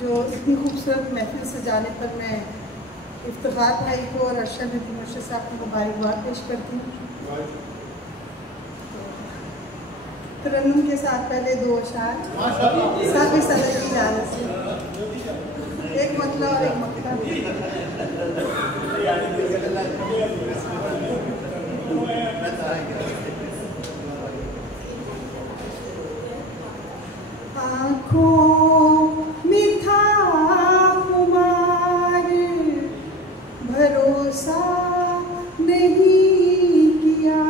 जो इतनी खूबसूरत महफिल सजाने पर मैं इफ्तिखार भाई को और अरशद मुर्शिद साहब को मुबारकबाद पेश करती हूँ। तरन्नुम के साथ पहले दो अशार साथ सदर की इजाज़त से, एक मतला और एक मक्ता। आँखों में था खुमार, भरोसा नहीं किया।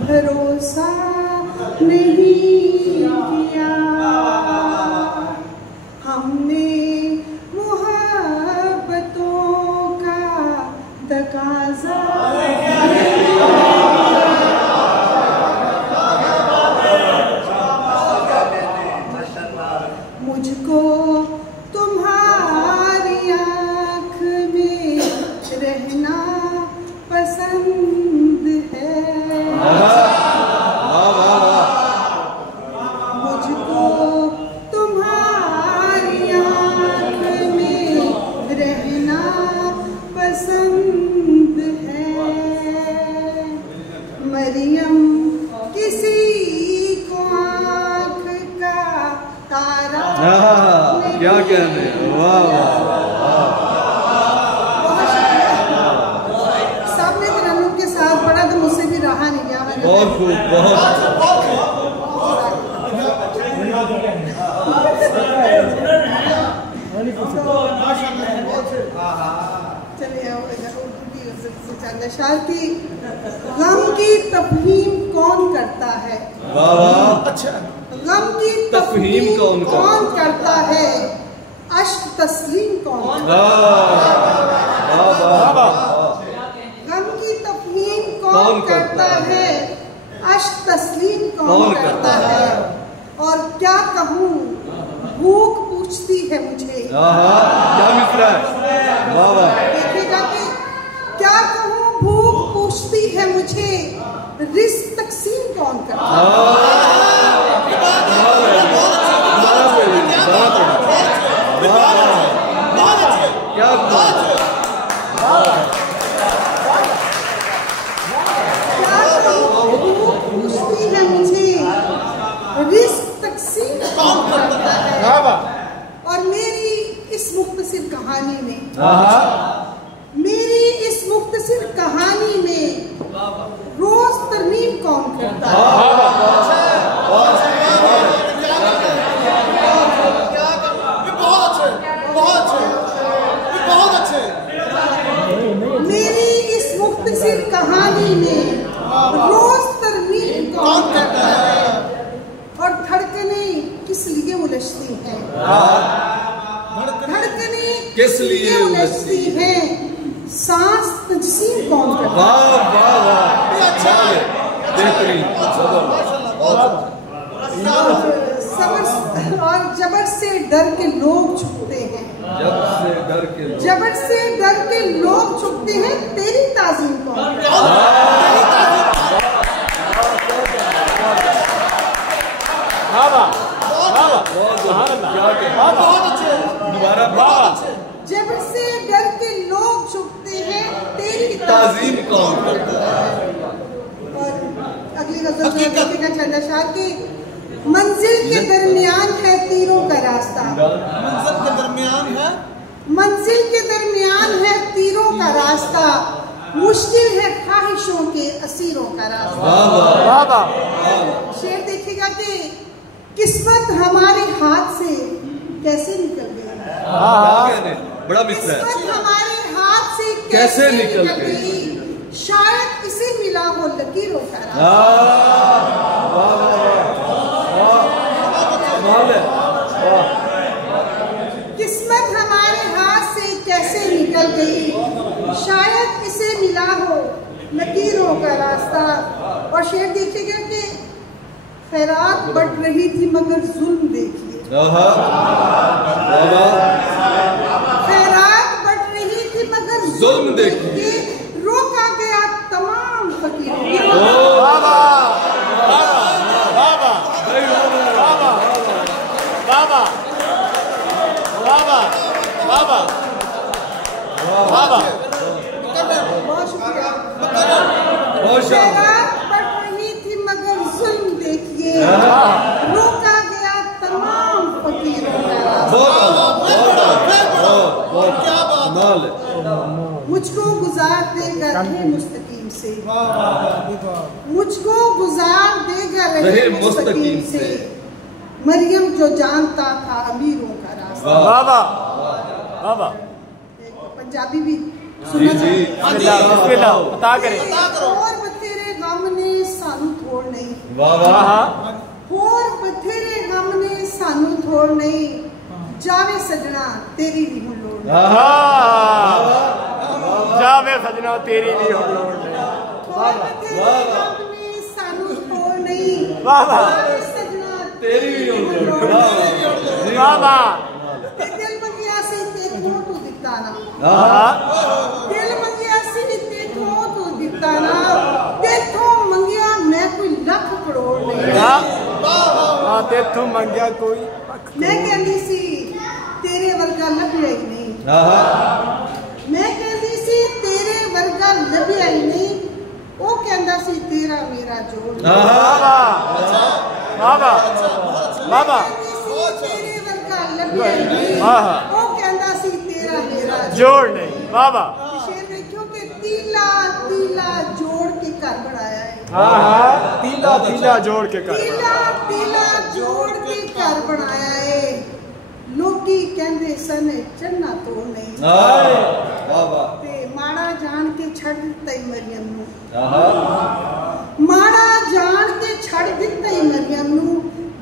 भरोसा नहीं किया हमने मोहब्बतों का तकाज़ा। मुझको तुम्हारी आँख में रहना पसंद है। मुझको तुम्हारी आँख में रहना पसंद है। मरियम किसी को आँख का तारा। क्या कहने, वाह वाह। सबने तरन्नुम के साथ पढ़ा तो मुझसे भी रहा नहीं गया। बहुत खूब, बहुत शार की गम की तफहीम कौन करता है। वाह वाह। अच्छा, गम की तफहीम कौन करता है, अश्क तस्लीम कौन करता है। गम की तफहीम कौन करता है, अश्क तस्लीम कौन करता है। और क्या कहूँ भूख पूछती है मुझे। क्या मित्र है, वाह वाह। देखिएगा कि क्या कहूँ भूख पूछती है मुझे, रिस्क तकसीम कौन करता है। क्या पूछती है मुझे, रिस्क तकसीम कौन करता है। और मेरी इस मुख्तसिर कहानी में, मेरी इस मुख्तसिर कहानी में रोज तरमीम कौन करता है। मेरी इस मुख्तसिर कहानी में रोज तरमीम कौन करता है। और धड़कने किस लिए उलझती हैं, धड़कने किस लिए उलझती हैं, सांस तजसीम कौन करता है। वाह वाह वाह, अच्छा बेहतरीन। और जबर से डर के लोग छुपते हैं, जबर से डर के लोग छुपते हैं, तेरी ताज़ीम कौन करता है। जबर से डर के लोग छुपते हैं, तेरी ताज़ीम कौन करता है। और अगली गज़ल देखिएगा चंदा शाह की, मंजिल के दरमियान है तीरों का रास्ता। मंजिल के दरमियान है, मंजिल के दरमियान है तीरों का रास्ता, मुश्किल है ख्वाहिशों के असीरों का रास्ता। शेर देखिएगा कि किस्मत हमारे हाथ से कैसे निकल गई। बड़ा मित्र है। किस्मत हमारे हाथ से कैसे निकल गई, शायद इसे मिला हो लकीरों का रास्ता। किस्मत हमारे हाथ से कैसे निकल गई, शायद इसे मिला हो लकीरों का रास्ता। और शेर देखिएगा कि खैरात बढ़ रही थी मगर जुल्म देखिए। खैरात बढ़ रही थी मगर जुल्म देखिए, खैरात बढ़ रही थी मगर जुल्म देखिए रोका गया तमाम फकीरों का मुझको गुजार देगा रहे मुस्तकीम से मुझको गुजार देगा रहे मुस्तकीम से मरियम जो जानता था अमीरों का रास्ता बाबा बाबा पंजाबी भी पता करें और बथेरे गम ने सानू थोड़ नहीं और बथेरे गम ने सानू थोड़ नहीं जावे सजना तेरी भी हुन लोड़ जावे सजना तेरी भी हुन लोड़ नहीं और बथेरे गम ने सानू थोड़ नहीं जावे सजना तेरी भी हुन लोड़ बाबा दिल मंगिया से तेथों तू दिता ना दिल मंगिया से तेथों तू दिता ना तेथों मंगिया मैं कोई लाख करोड़ नहीं तेथों मंगिया कोई मैं कहती सी तेरे वर्गा लभ्या ही नहीं मैं कहती सी तेरे वर्गा लभ्या ही नहीं वो कहता सी तेरा मेरा जोड़ बाबा बाबा बाबा तेरे वर्गा लभ्या ही नहीं वो कहता सी तेरा मेरा जोड़ नहीं बाबा शेर देखियो कि तीला तीला जोड़ के घर बनाया है तीला तीला जोड़ के कर तीला तीला जोड़ के घर बनाया है लोकी कहंदे सन चन्ना तो नहीं ते माड़ा जान के छड़ दिता ही मरियम नू माड़ा जान के छड़ दिता ही मरियम नू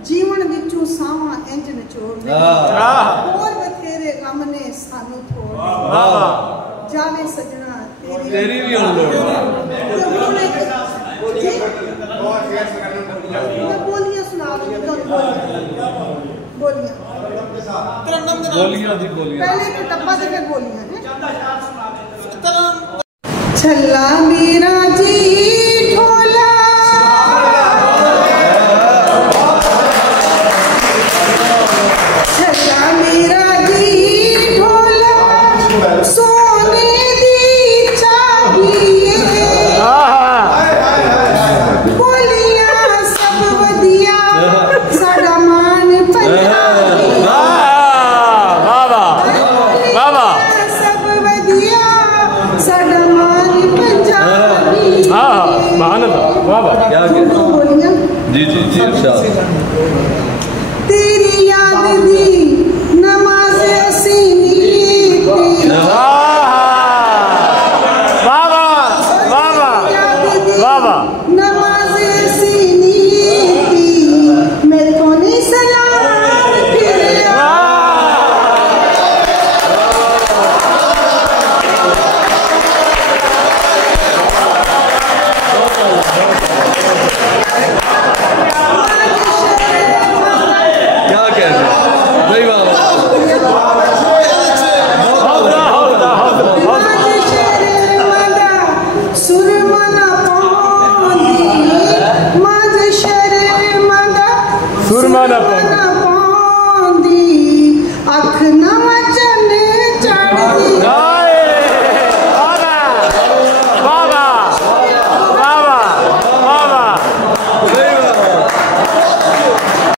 जीवन विचों सावा इंज निचोड़ नहीं और बथेरे गम ने सानू थोड़ जावे सजना तेरी भी हुन लोड़ बोलियां सुना बोलियां बोलियां जी बोलियां पहले तो डब्बा से फिर बोलियां छल्ला मेरा जी ढोला छल्ला मेरा जी ढोला सोने दी चाहिए बोलियां सब वधिया साडा मान पंजाबी बाबा बाबा सब वधिया साडा मान पंजाबी महान बाबा क्या बोलियां जी जी जी इरशाद तेरी याद दी नमाज असी नीती बाबा बाबा बाबा नमाज असी नीती मैं तो नहीं सलाम फिर क्या कह रहे नहीं बाबा सुरमा न